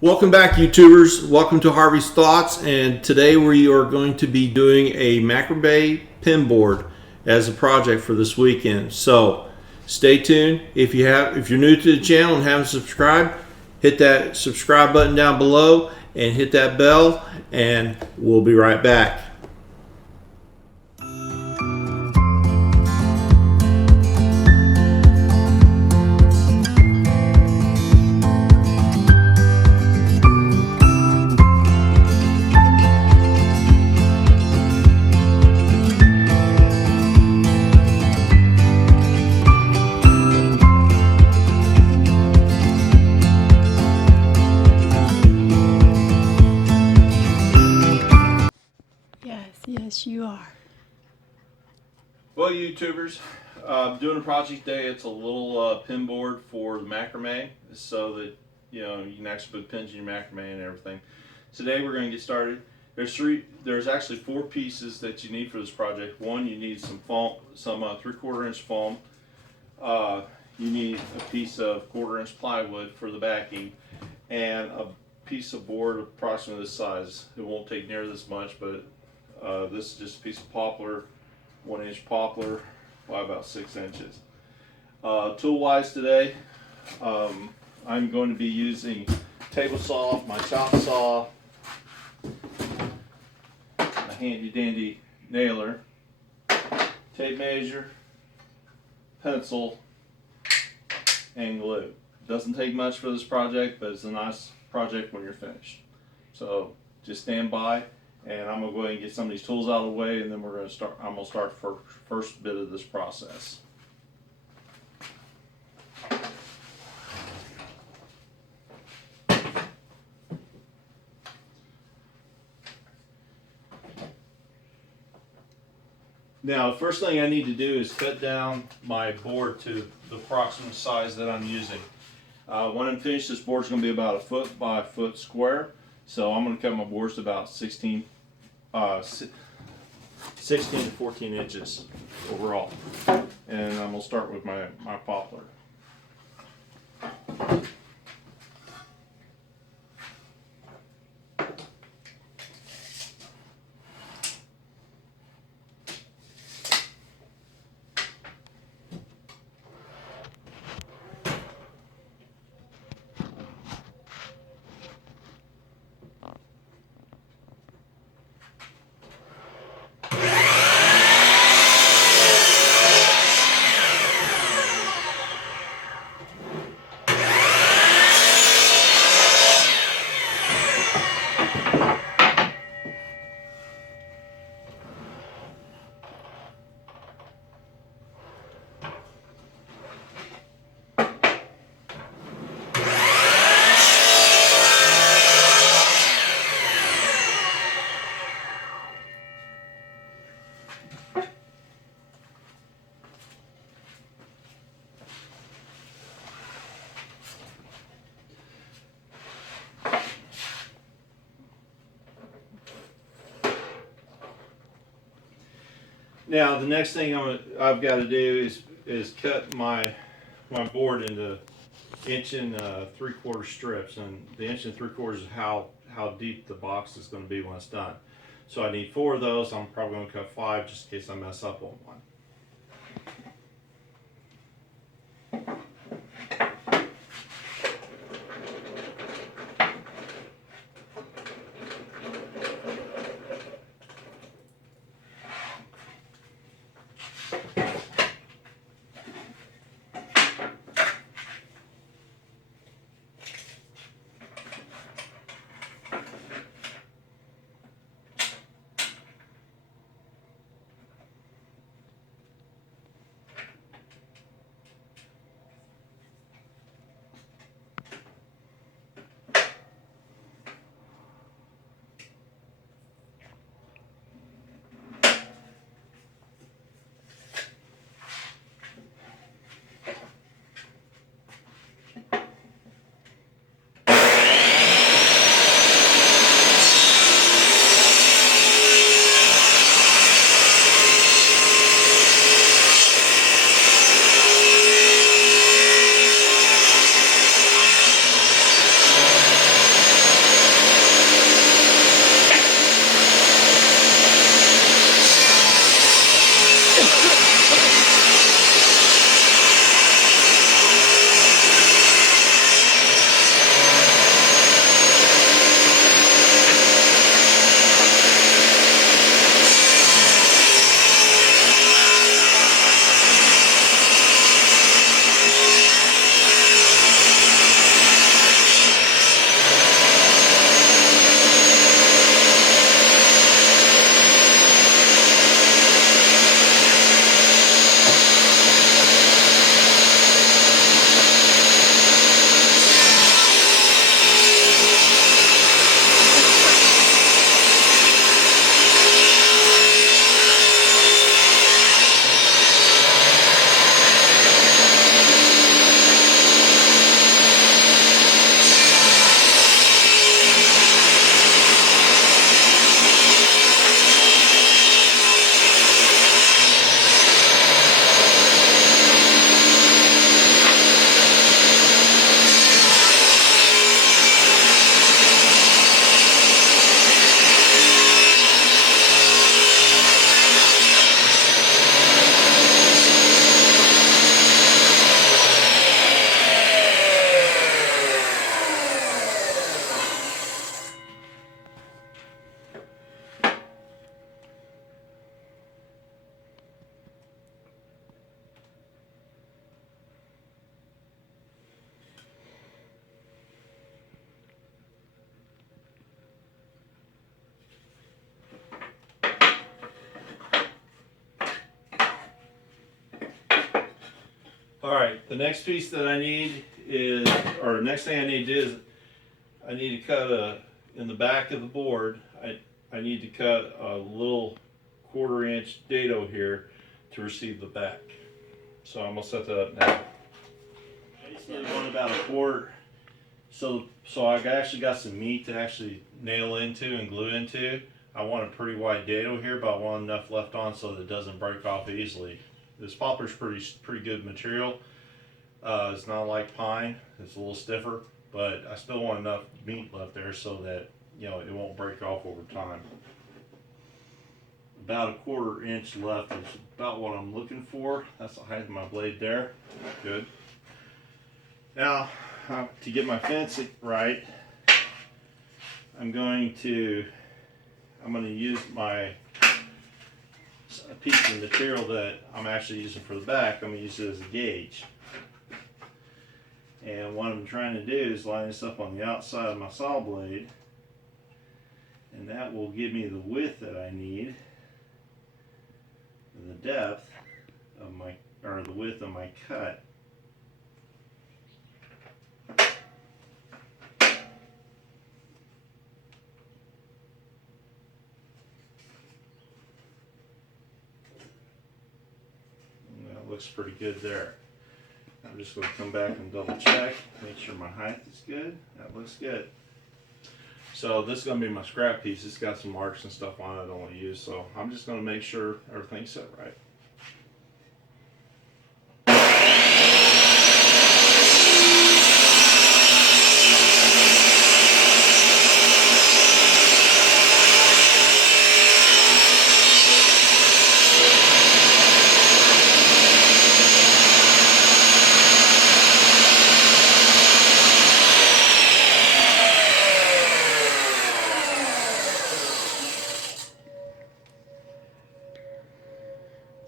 Welcome back, YouTubers. Welcome to Harvey's Thoughts, and today we are going to be doing a Macrame pin board as a project for this weekend. So stay tuned. If you're new to the channel and haven't subscribed, hit that subscribe button down below and hit that bell, and we'll be right back. Yes, you are. Well, YouTubers, doing a project today. It's a little pin board for the macrame, so that you can actually put pins in your macrame and everything. Today we're going to get started. There's actually 4 pieces that you need for this project. One, you need some foam, some 3/4 inch foam. You need a piece of 1/4 inch plywood for the backing, and a piece of board approximately this size. It won't take near this much, but this is just a piece of poplar, 1 inch poplar by about 6 inches. Tool wise today, I'm going to be using table saw, my chop saw, a handy dandy nailer, tape measure, pencil, and glue. Doesn't take much for this project, but it's a nice project when you're finished. So just stand by, and I'm gonna go ahead and get some of these tools out of the way, and then we're gonna start. I'm gonna start for first bit of this process. Now, the first thing I need to do is cut down my board to the approximate size that I'm using. When I'm finished, this board's going to be about 1 foot by 1 foot square. So I'm going to cut my boards to about 16 to 14 inches overall. And I'm going to start with my poplar. Now the next thing I've got to do is cut my board into 1 3/4 strips, and the 1 3/4 is how deep the box is going to be when it's done. So I need 4 of those. I'm probably going to cut 5 just in case I mess up on one. The next piece that I need is, or next thing I need to do is, I need to cut in the back of the board, I need to cut a little 1/4 inch dado here to receive the back. So I'm gonna set that up now. Basically want about a quart, so I actually got some meat to actually nail into and glue into. I want a pretty wide dado here, but I want enough left on so that it doesn't break off easily. This poplar's pretty good material. It's not like pine, it's a little stiffer, but I still want enough meat left there so that, you know, it won't break off over time. About a 1/4 inch left is about what I'm looking for. That's the height of my blade there. Good. Now, to get my fence right, I'm going to use a piece of material that I'm actually using for the back. I'm going to use it as a gauge. And what I'm trying to do is line this up on the outside of my saw blade, and that will give me the width that I need, and the depth of the width of my cut. And that looks pretty good there. I'm just going to come back and double check, make sure my height is good. That looks good. So this is going to be my scrap piece. It's got some marks and stuff on it I don't want to use, so I'm just going to make sure everything's set right.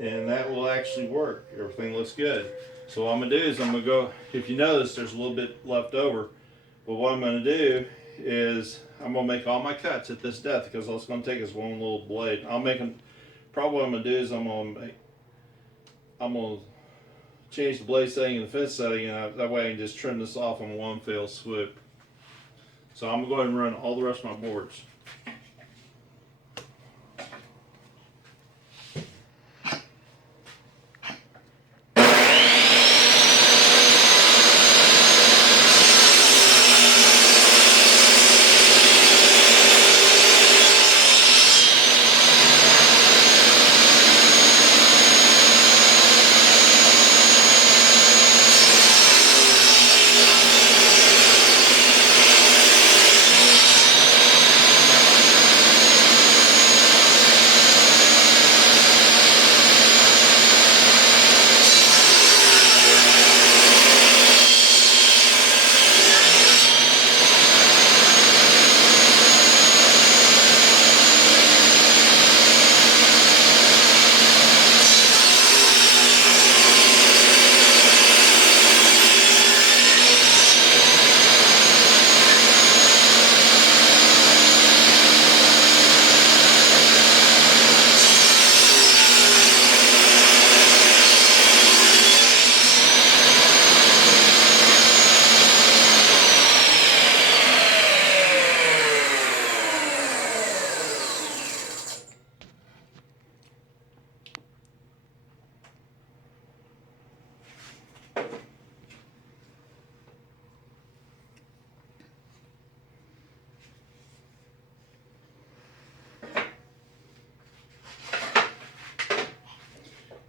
And that will actually work. Everything looks good. So what I'm gonna do is I'm gonna go, if you notice there's a little bit left over, but what I'm gonna do is I'm gonna make all my cuts at this depth because all it's gonna take is one little blade. Probably what I'm gonna do is I'm gonna change the blade setting and the fence setting, and that way I can just trim this off in one fell swoop. So I'm gonna go ahead and run all the rest of my boards.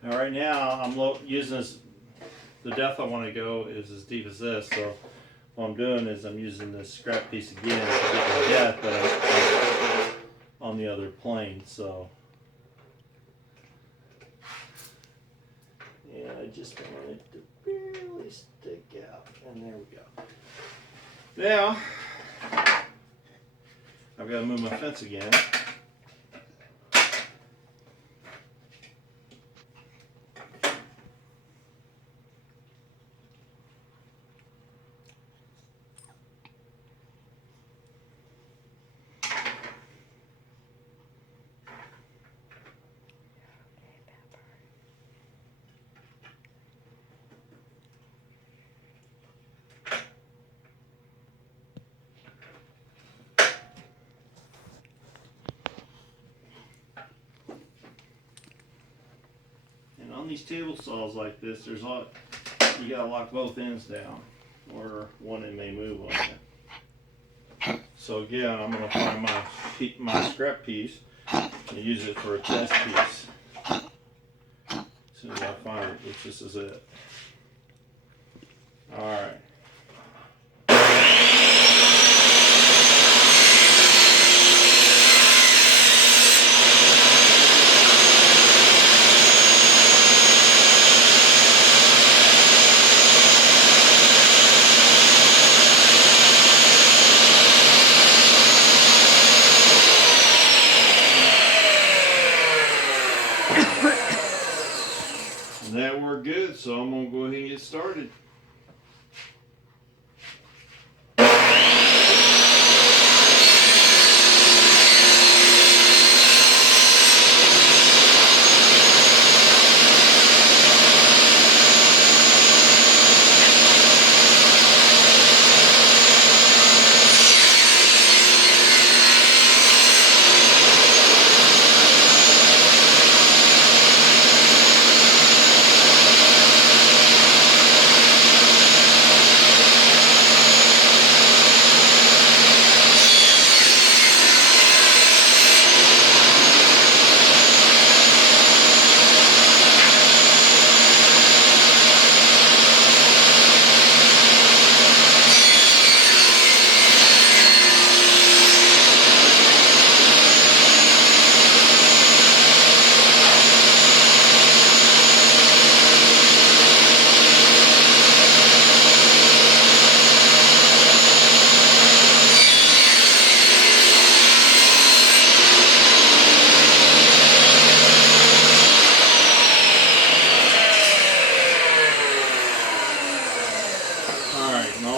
Now right now I'm using this, the depth I want to go is as deep as this, so what I'm doing is I'm using this scrap piece again to get the depth, but I'm on the other plane, so yeah, I just want it to barely stick out, and there we go. Now I've got to move my fence again. these table saws like this, you gotta lock both ends down, or one end may move on you. So again, I'm gonna find my scrap piece and use it for a test piece. As soon as I find it, which this is it. All right. That worked good, so I'm gonna go ahead and get started.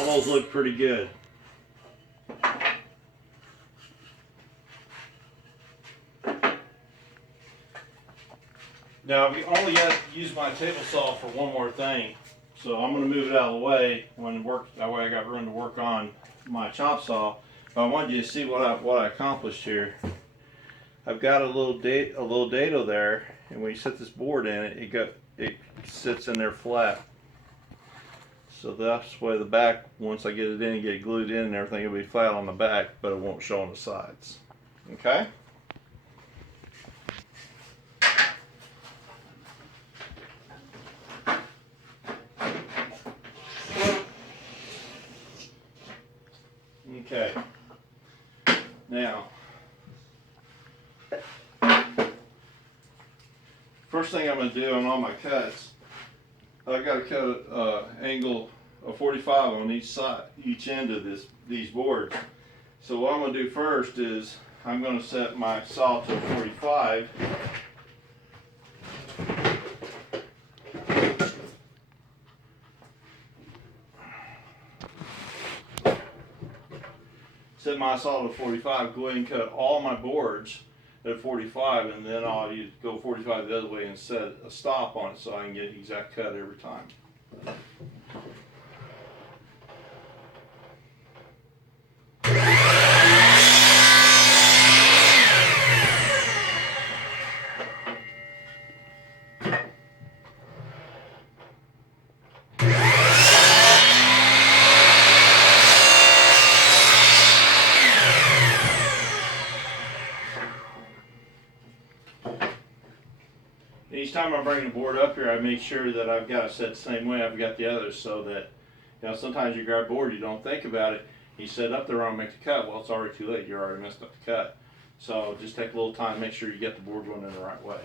Those look pretty good. Now we only got to use my table saw for one more thing, so I'm going to move it out of the way that way I got room to work on my chop saw. But I wanted you to see what I accomplished here. I've got a little dado there, and when you set this board in it sits in there flat. So that's why the back, once I get it in and get it glued in and everything, it'll be flat on the back, but it won't show on the sides. Okay? Okay. Now, first thing I'm going to do on all my cuts, I've got to cut an angle of 45 on each side, each end of these boards. So what I'm going to do first is I'm going to set my saw to 45. Set my saw to 45, go ahead and cut all my boards at 45, and then I'll go 45 the other way and set a stop on it so I can get an exact cut every time. Each time I bring the board up here, I make sure that I've got it set the same way I've got the others, so that, you know, sometimes you grab a board, you don't think about it, you set it up there wrong, make the cut. Well, it's already too late. You already messed up the cut. So just take a little time, make sure you get the board going in the right way.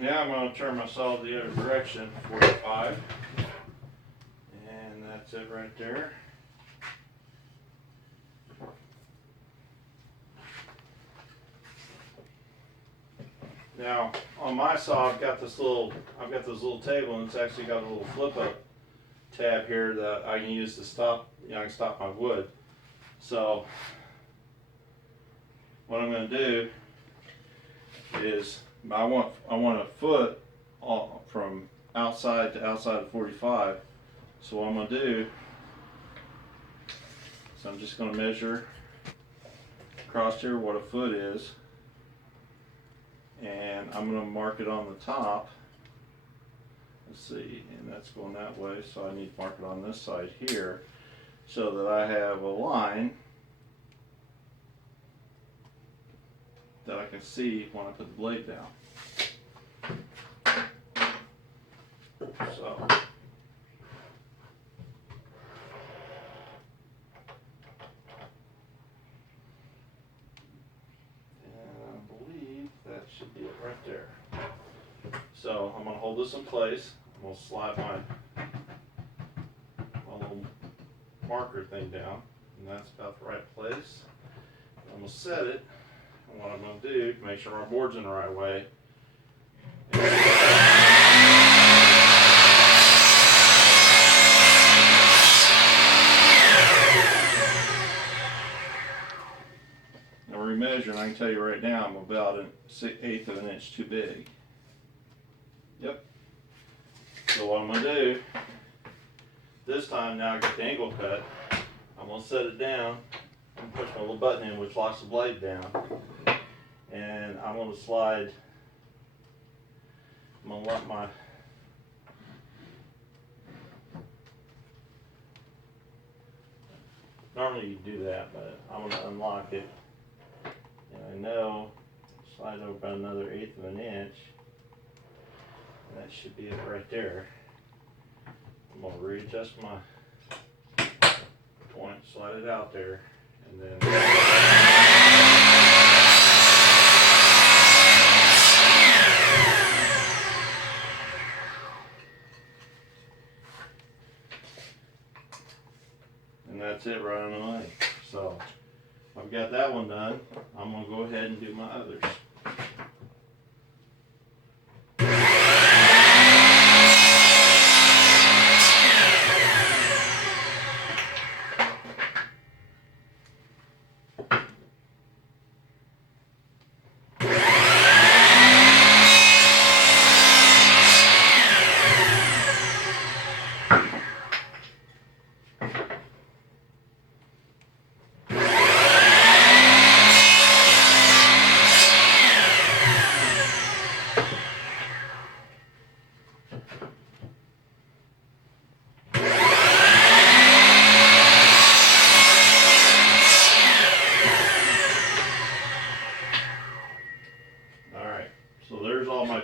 Now I'm going to turn my saw the other direction, 45, and that's it right there. Now on my saw, I've got this little table, and it's actually got a little flip up tab here that I can use to stop. I can stop my wood. So what I'm going to do is I want a foot from outside to outside of 45. So what I'm going to do is I'm just going to measure across here what a foot is, and I'm going to mark it on the top. Let's see, and that's going that way, so I need to mark it on this side here so that I have a line that I can see when I put the blade down. So that should be it right there. So I'm going to hold this in place. I'm going to slide my little marker thing down, and that's about the right place. I'm going to set it, and what I'm going to do to make sure my board's in the right way. Measure, and I can tell you right now I'm about an 1/8 of an inch too big. Yep. So what I'm going to do this time, now I got the angle cut, I'm going to set it down and push my little button in which locks the blade down, and I'm going to slide, I'm going to lock my normally you do that, but I'm going to unlock it. I know, slide over about another 1/8 of an inch, and that should be it right there. I'm going to readjust my point, slide it out there, and then that's it right on the money. So I've got that one done. I'm going to go ahead and do my others.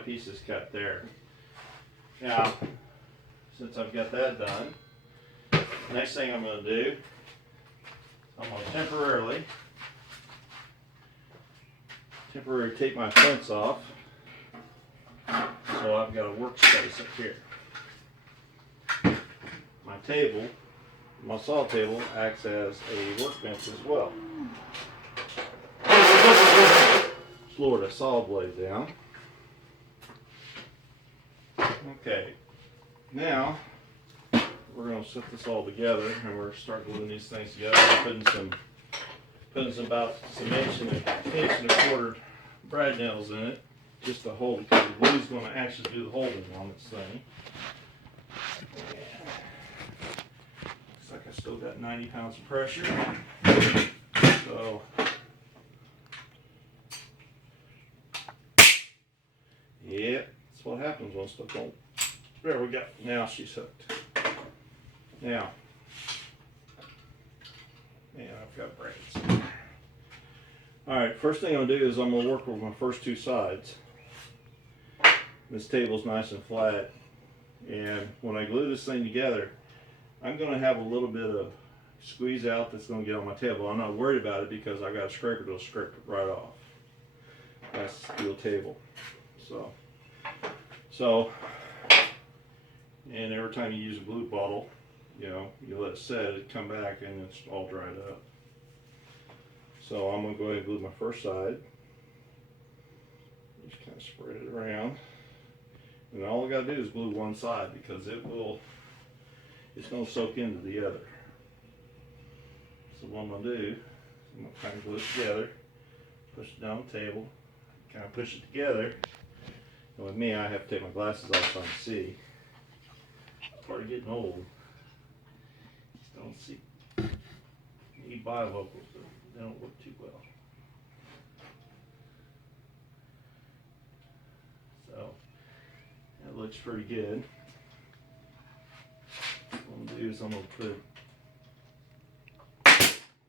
Pieces cut there. Now, since I've got that done, next thing I'm going to do, I'm going to temporarily take my fence off, so I've got a workspace up here. My table, my saw table, acts as a workbench as well. Lower the saw blade down. Okay, now we're going to set this all together, and we're starting gluing these things together and putting some about some inch and a quarter brad nails in it just to hold it, because the glue's going to actually do the holding on this thing. Looks like I still got 90 pounds of pressure, so yeah. What happens when stuff don't. There we go. Now she's hooked. Now I've got braids. Alright, first thing I'm going to do is I'm going to work with my first two sides. This table's nice and flat, and when I glue this thing together, I'm going to have a little bit of squeeze out that's going to get on my table. I'm not worried about it because I got a scraper that'll scrape it right off. That's the steel table. So, and every time you use a glue bottle, you let it set, it come back and it's all dried up. So I'm going to go ahead and glue my first side, Just kind of spread it around. And all we got to do is glue one side because it's going to soak into the other. So what I'm going to do is I'm going to kind of glue it together, push it down the table, kind of push it together. And with me, I have to take my glasses off so I can see. Part of getting old. Just don't see. You need bifocals, but they don't look too well. So that looks pretty good. What I'm gonna do is I'm gonna put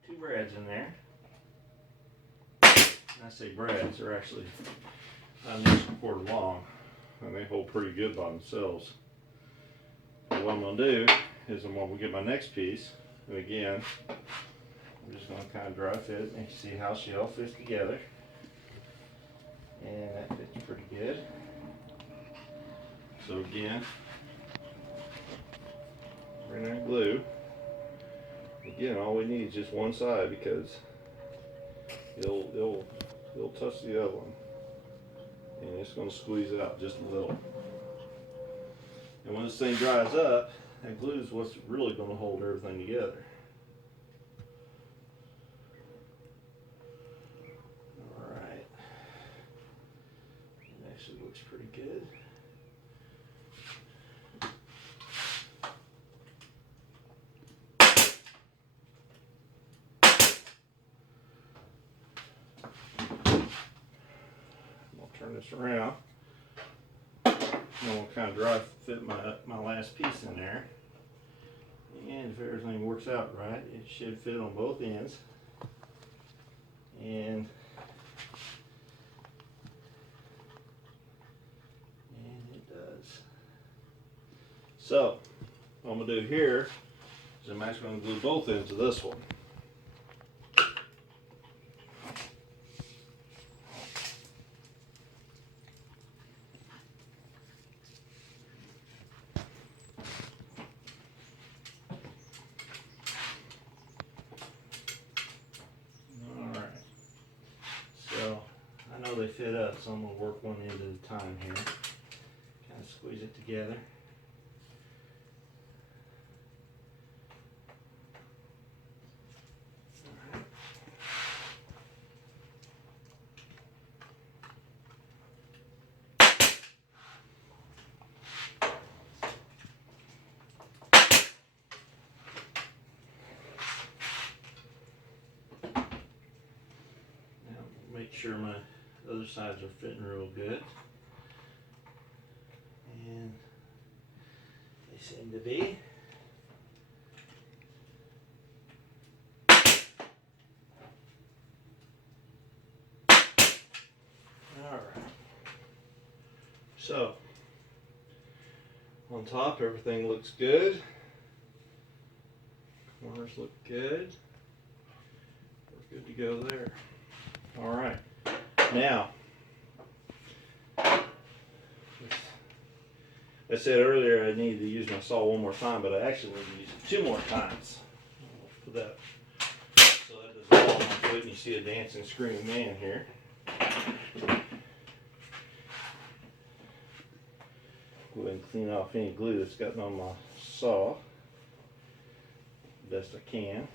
2 brads in there. And I say brads, they're actually about 1.25 inches long, and they hold pretty good by themselves. And what I'm going to do is I'm going to get my next piece, and again, I'm just going to kind of dry fit it, and you see how she all fits together. And that fits pretty good. So again, bring in glue. Again, all we need is just one side because it'll touch the other one, and it's going to squeeze out just a little. And when this thing dries up, that glue is what's really going to hold everything together. All right, it actually looks pretty good. Turn this around. I'm going to kind of dry fit my last piece in there. And if everything works out right, it should fit on both ends. And it does. So, what I'm going to do here is I'm actually going to glue both ends of this one. They fit up, so I'm going to work one end at a time here. Kind of squeeze it together. Now make sure my other sides are fitting real good, and they seem to be. Alright, so on top everything looks good, corners look good, we're good to go there. Alright. Now, I said earlier I needed to use my saw one more time, but I actually need to use it 2 more times. I'll put that so that doesn't fall onto it and you see a dancing, screaming man here. Go ahead and clean off any glue that's gotten on my saw best I can.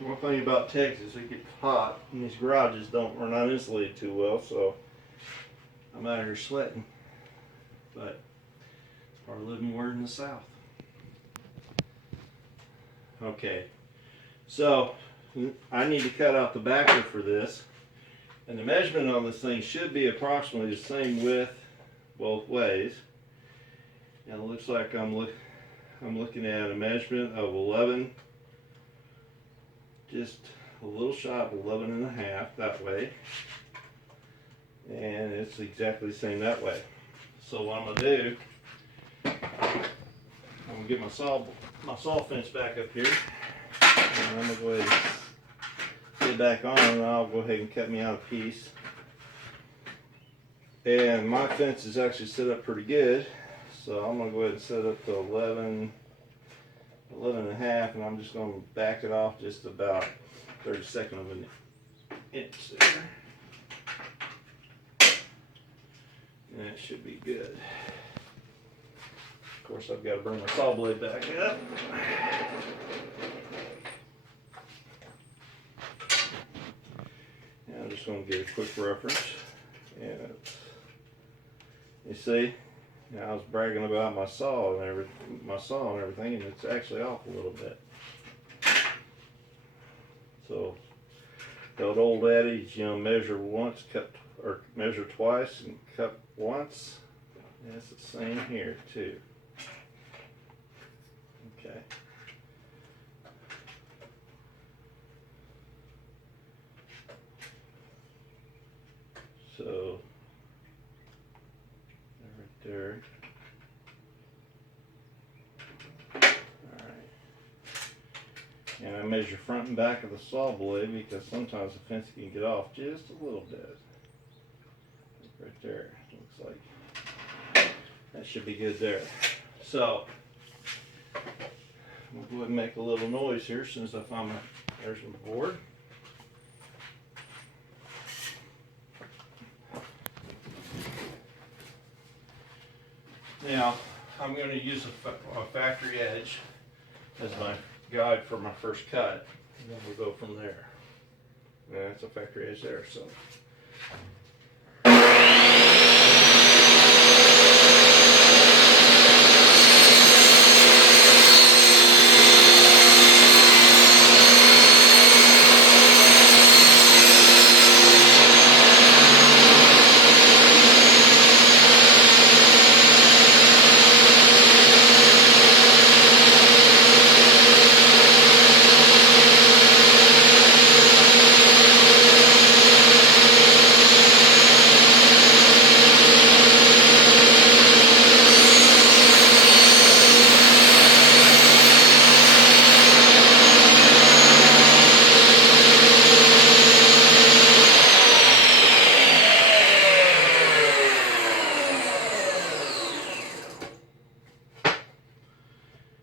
One thing about Texas, it gets hot and these garages are not insulated too well, so I'm out here sweating. But it's part of living where in the South. Okay, so I need to cut out the backer for this, and the measurement on this thing should be approximately the same width both ways. And it looks like I'm looking at a measurement of 11. Just a little shot of 11.5 that way, and it's exactly the same that way. So what I'm going to do, I'm going to get my saw fence back up here, and I'm going to go ahead and get back on, and I'll go ahead and cut me out a piece. And my fence is actually set up pretty good, so I'm going to go ahead and set up to 11 11.5, and I'm just going to back it off just about 32nd of an inch there. And that should be good. Of course, I've got to bring my saw blade back up. And I'm just going to get a quick reference. And you see, I was bragging about my saw and everything, and it's actually off a little bit. So the old adage, measure once, measure twice, and cut once. And it's the same here too. Okay. So right there. Alright. And I measure front and back of the saw blade because sometimes the fence can get off just a little bit. Right there. Looks like that should be good there. So we'll go ahead and make a little noise here as soon as I find my, there's my board. Now, I'm going to use a factory edge as my guide for my first cut, and then we'll go from there. And that's a factory edge there, so.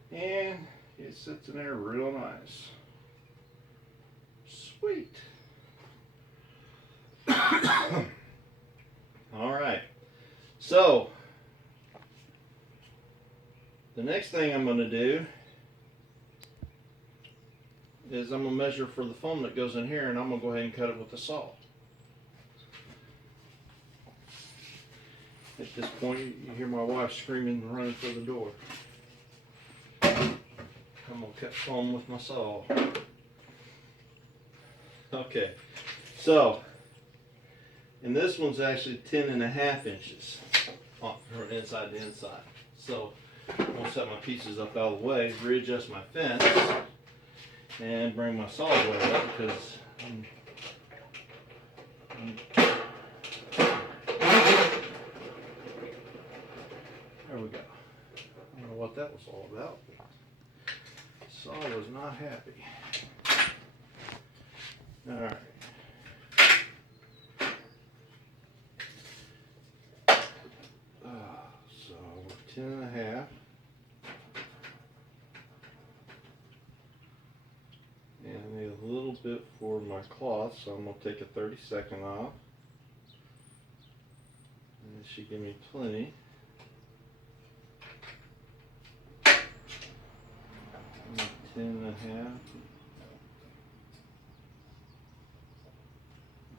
And it sits in there real nice. Sweet. All right. So the next thing I'm going to do is I'm going to measure for the foam that goes in here, and I'm going to go ahead and cut it with the saw. At this point, you hear my wife screaming and running for the door. I'm going to cut foam with my saw. Okay, so, and this one's actually 10.5 inches from inside to inside. So, I'm going to set my pieces up out of the way, readjust my fence, and bring my saw blade up because there we go. I don't know what that was all about. Saw was not happy. Alright. So 10.5. And I need a little bit for my cloth, so I'm going to take a 32nd off. And it should give me plenty. And 10.5.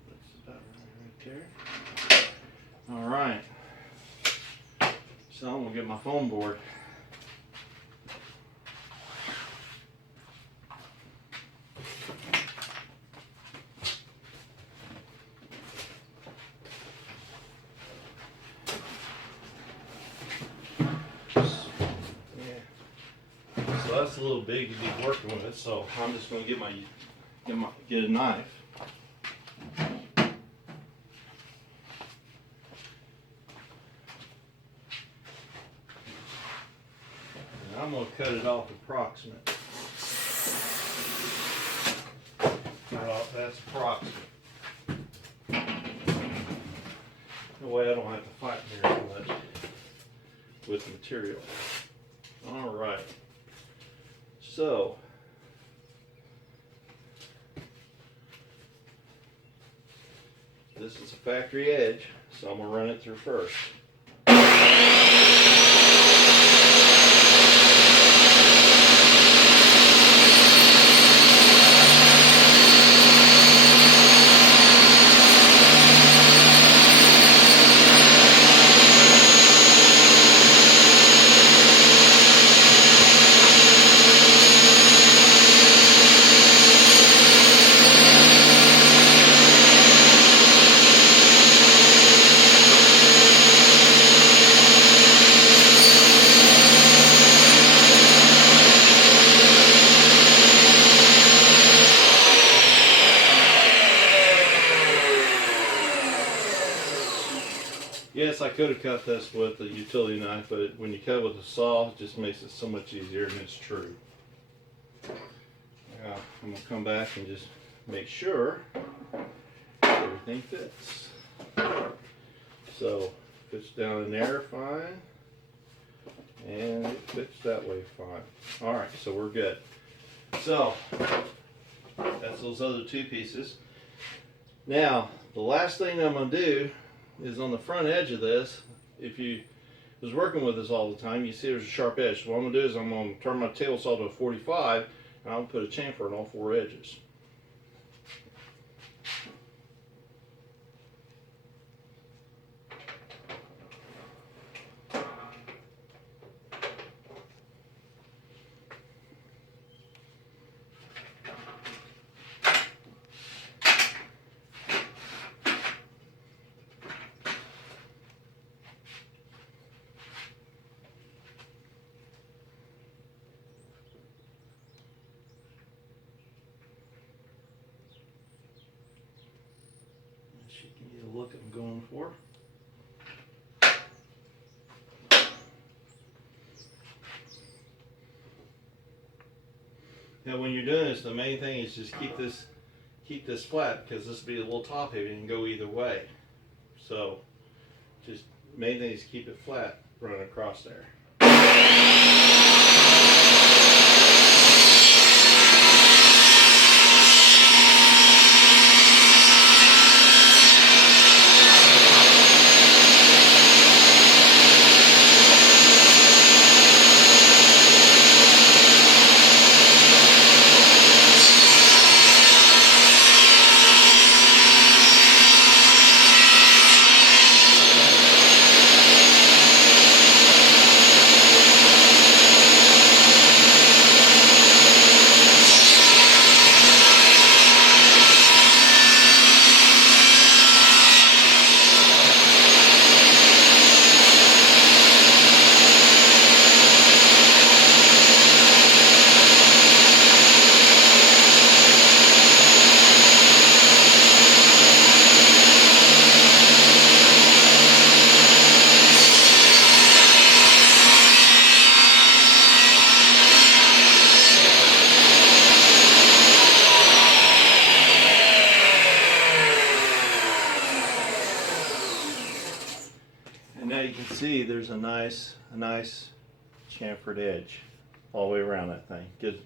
That's about right there. All right. So I'm gonna get my foam board. So that's a little big to be working with, so I'm just going to get a knife. And I'm going to cut it off approximate. Well, that's approximate. That way I don't have to fight very much with material. All right. So this is a factory edge, so I'm going to run it through first. Yes, I could have cut this with a utility knife, but when you cut with a saw, it just makes it so much easier, and it's true. Now, I'm going to come back and just make sure everything fits. So, fits down in there fine, and it fits that way fine. Alright, so we're good. So, that's those other two pieces. Now, the last thing I'm going to do is on the front edge of this. If you was working with this all the time, you see there's a sharp edge. So what I'm going to do is I'm going to turn my table saw to a 45, and I'll put a chamfer on all four edges. Give you the look I'm going for. Now when you're doing this, the main thing is just keep this flat, because this will be a little top heavy and go either way. So just main thing is keep it flat running across there. Now you can see there's a nice chamfered edge all the way around that thing. It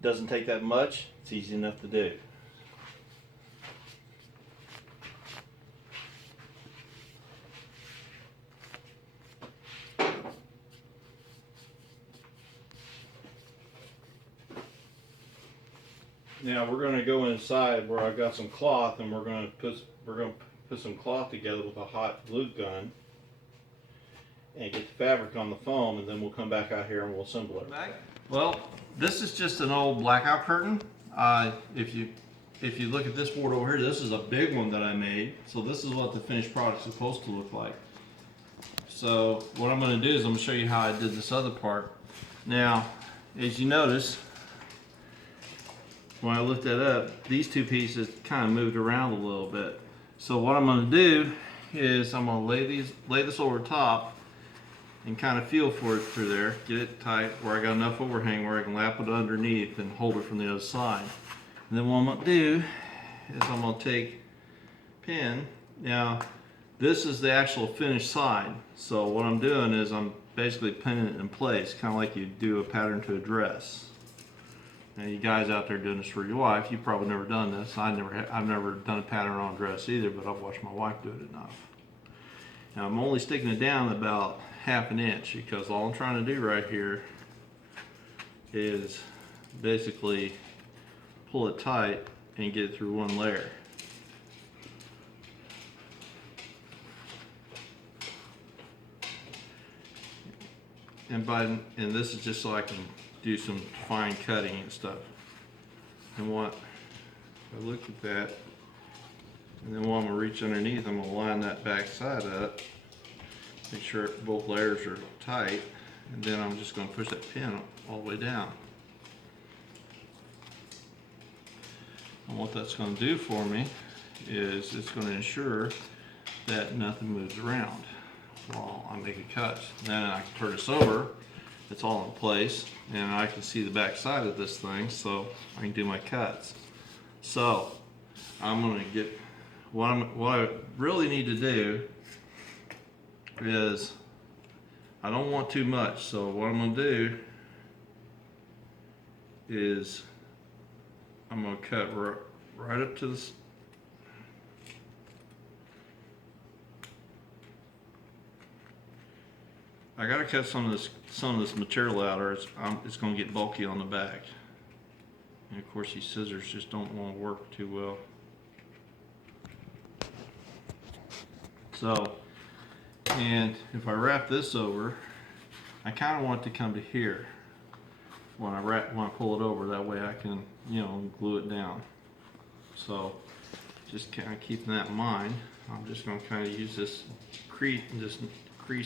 doesn't take that much. It's easy enough to do. Now we're going to go inside where I've got some cloth, and we're going to put some cloth together with a hot glue gun and get the fabric on the foam, and then we'll come back out here and we'll assemble it. Well, this is just an old blackout curtain. If you look at this board over here, this is a big one that I made. So this is what the finished product is supposed to look like. So what I'm going to do is I'm going to show you how I did this other part. Now, as you notice, when I looked that up, these two pieces kind of moved around a little bit. So what I'm going to do is I'm going to lay this over top and kind of feel for it through there, get it tight where I got enough overhang where I can lap it underneath and hold it from the other side. And then what I'm going to do is I'm going to take a pin. Now this is the actual finished side, so what I'm doing is I'm basically pinning it in place, kind of like you do a pattern to a dress. Now, you guys out there doing this for your wife, you've probably never done this. I've never done a pattern on a dress either, but I've watched my wife do it enough. Now I'm only sticking it down about 1/2 inch because all I'm trying to do right here is basically pull it tight and get it through one layer. And this is just so I can do some fine cutting and stuff. And what I look at that, and then while I'm gonna reach underneath, I'm gonna line that back side up, make sure both layers are tight, and then I'm just gonna push that pin all the way down. And what that's gonna do for me is it's gonna ensure that nothing moves around while I'm making cuts. Then I can turn this over, it's all in place, and I can see the back side of this thing, so I can do my cuts. So I'm gonna get what I really need to do is I don't want too much. So what I'm gonna do is I'm gonna cut right up to this. I gotta cut some of this material out, or it's gonna get bulky on the back. And of course, these scissors just don't want to work too well. So, and if I wrap this over, I kind of want it to come to here when I pull it over. That way, I can, glue it down. So, just kind of keeping that in mind, I'm just going to kind of use this crease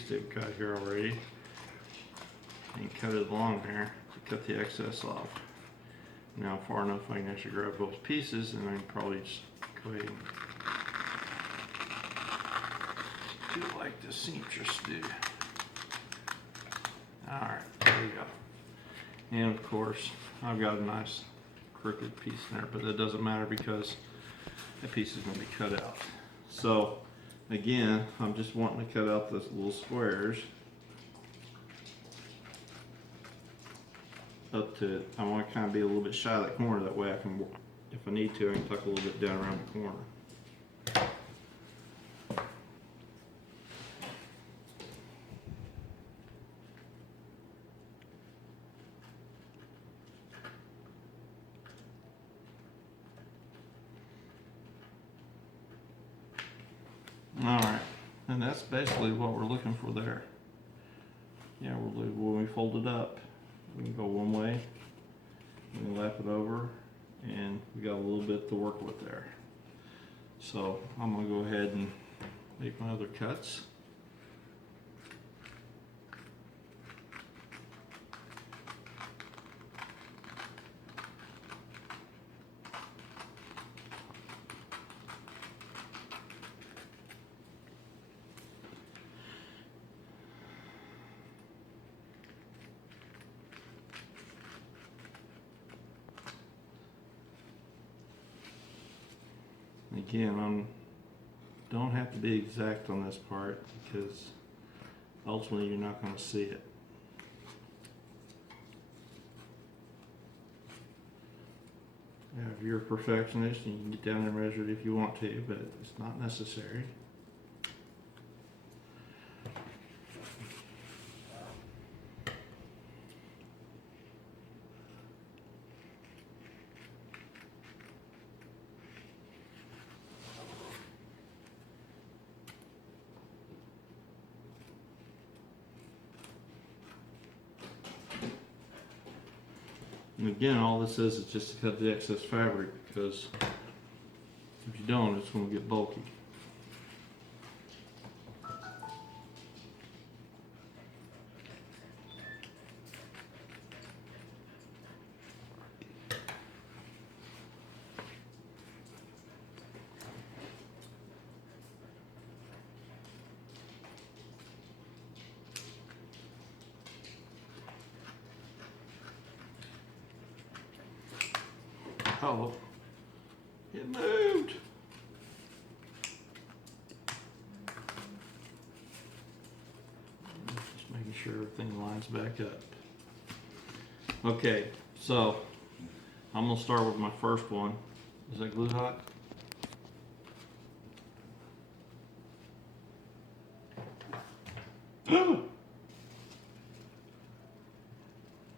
that we've got here already, and cut it along there to cut the excess off. Now far enough I can actually grab both pieces, and I can probably just go ahead and do it like the seamstress do. Alright, there we go. And of course I've got a nice crooked piece in there, but that doesn't matter because that piece is going to be cut out. So again, I'm just wanting to cut out those little squares up to it. I want to kind of be a little bit shy of that corner, that way I can, if I need to, I can tuck a little bit down around the corner. Alright, and that's basically what we're looking for there. Yeah, when we fold it up, we can go one way, we can lap it over, and we got a little bit to work with there. So I'm going to go ahead and make my other cuts. Again, I don't have to be exact on this part because ultimately you're not going to see it. Now, if you're a perfectionist, you can get down and measure it if you want to, but it's not necessary. And again, all this is just to cut the excess fabric, because if you don't, it's going to get bulky. Oh, it moved. Just making sure everything lines back up. Okay, so I'm gonna start with my first one. Is that glue hot?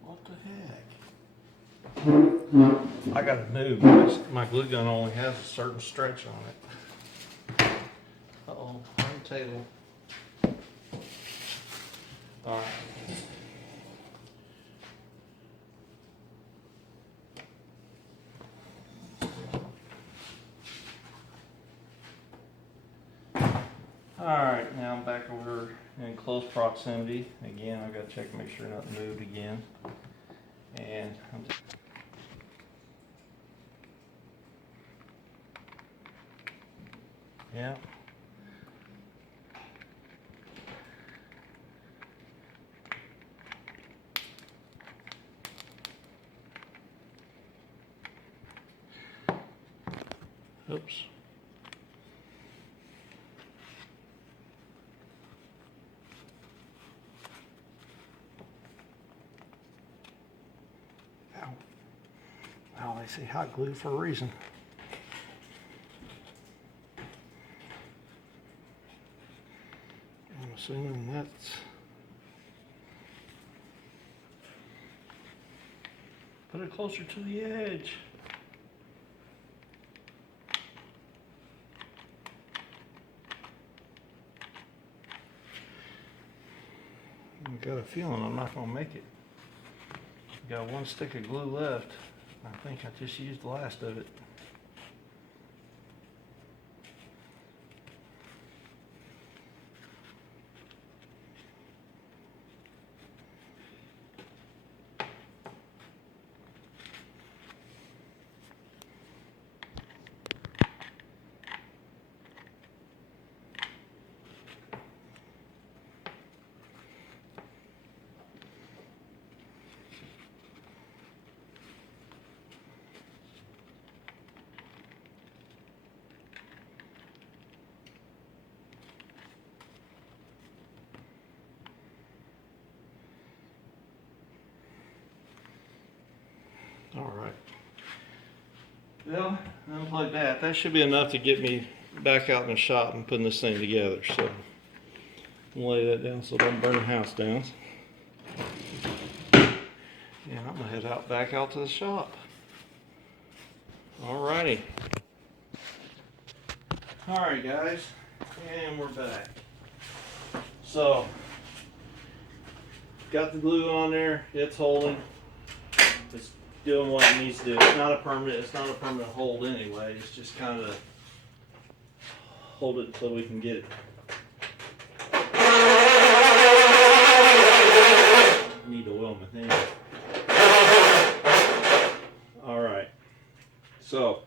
What the heck? I gotta move because my glue gun only has a certain stretch on it. Uh-oh, on the table. All right. Alright, now I'm back over in close proximity. Again, I've got to check to make sure nothing moved again. And I'm just... Yeah. Oops. Ow. Ow, they say hot glue for a reason. I'm assuming that's... Put it closer to the edge. I've got a feeling I'm not going to make it. Got one stick of glue left. I think I just used the last of it. All right. Well, unplug that. That should be enough to get me back out in the shop and putting this thing together. So I'll lay that down so it doesn't burn the house down. And I'm gonna head out back out to the shop. All righty. All right, guys, and we're back. So got the glue on there. It's holding. It's doing what it needs to do. It's not a permanent hold anyway. It's just kind of hold it until we can get it. Need to oil my thing. All right. So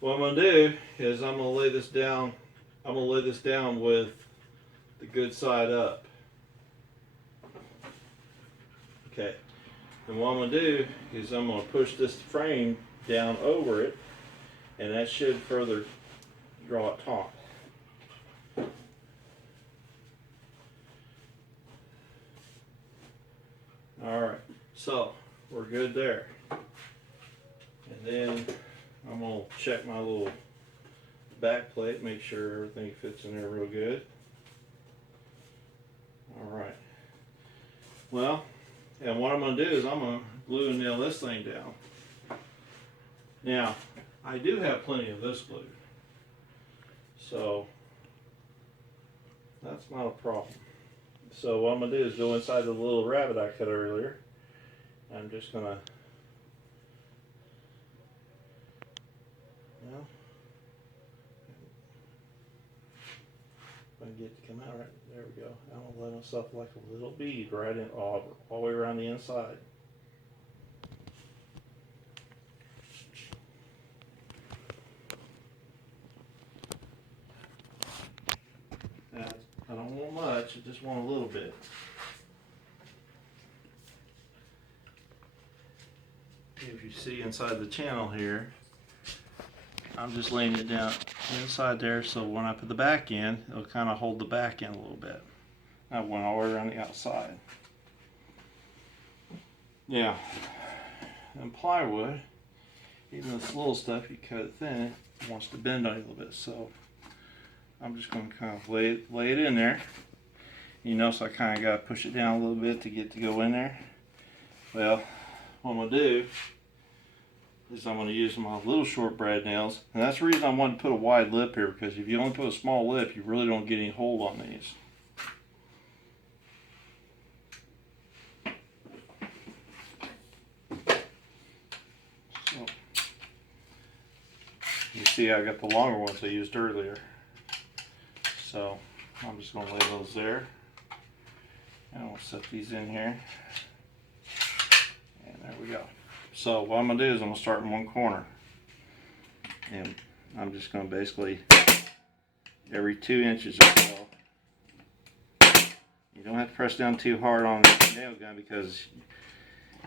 what I'm gonna do is I'm gonna lay this down. I'm gonna lay this down with the good side up. Okay. And what I'm going to do is I'm going to push this frame down over it, and that should further draw it taut. Alright, so we're good there. And then I'm going to check my little back plate, make sure everything fits in there real good. Alright. Well, and what I'm going to do is I'm going to glue and nail this thing down. Now, I do have plenty of this glue, so that's not a problem. So what I'm going to do is go inside the little rabbet I cut earlier. I'm just going to, well, if I can get it to come out right, there we go. I'm going to lay myself like a little bead right in all the way around the inside. Now, I don't want much, I just want a little bit. If you see inside the channel here, I'm just laying it down inside there so when I put the back in, it'll kind of hold the back in a little bit. I went all the way around the outside. Yeah, and plywood even this little stuff, you cut it thin, it wants to bend on you a little bit. So I'm just going to kind of lay it in there. You notice I kind of got to push it down a little bit to get it to go in there. Well, what I'm going to do is I'm going to use my little short brad nails. And that's the reason I want to put a wide lip here, because if you only put a small lip, you really don't get any hold on these. So, you see I got the longer ones I used earlier. So I'm just going to lay those there. And we'll set these in here. And there we go. So what I'm going to do is I'm going to start in one corner. And I'm just going to basically, every 2 inches or so, you don't have to press down too hard on the nail gun, because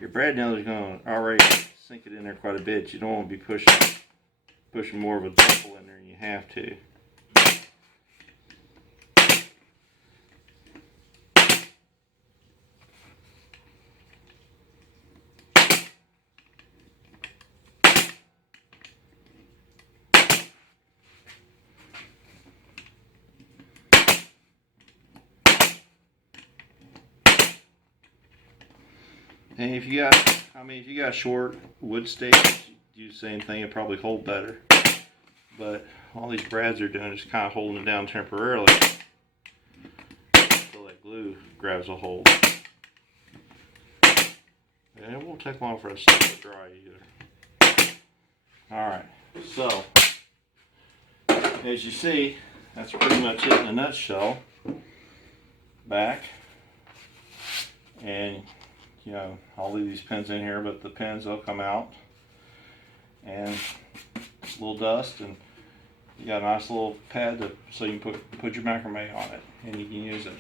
your brad nail is going to already sink it in there quite a bit. You don't want to be pushing more of a double in there than you have to. And if you got short wood stakes, you do the same thing, it probably hold better. But all these brads are doing is kind of holding it down temporarily until that glue grabs a hold. And it won't take long for us to dry either. Alright, so as you see, that's pretty much it in a nutshell. Back. And you know, I'll leave these pins in here, but the pins, they'll come out. And a little dust, and you got a nice little pad so you can put your macrame on it, and you can use it.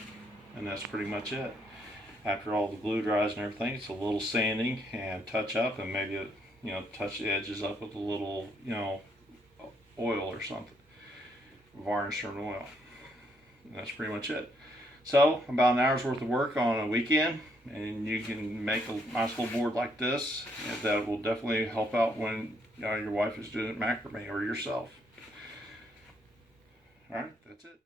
And that's pretty much it. After all the glue dries and everything, it's a little sanding and touch up, and maybe touch the edges up with a little oil or something, varnish or an oil. And that's pretty much it. So about an hour's worth of work on a weekend, and you can make a nice little board like this. And that will definitely help out when your wife is doing macrame, or yourself. All right, that's it.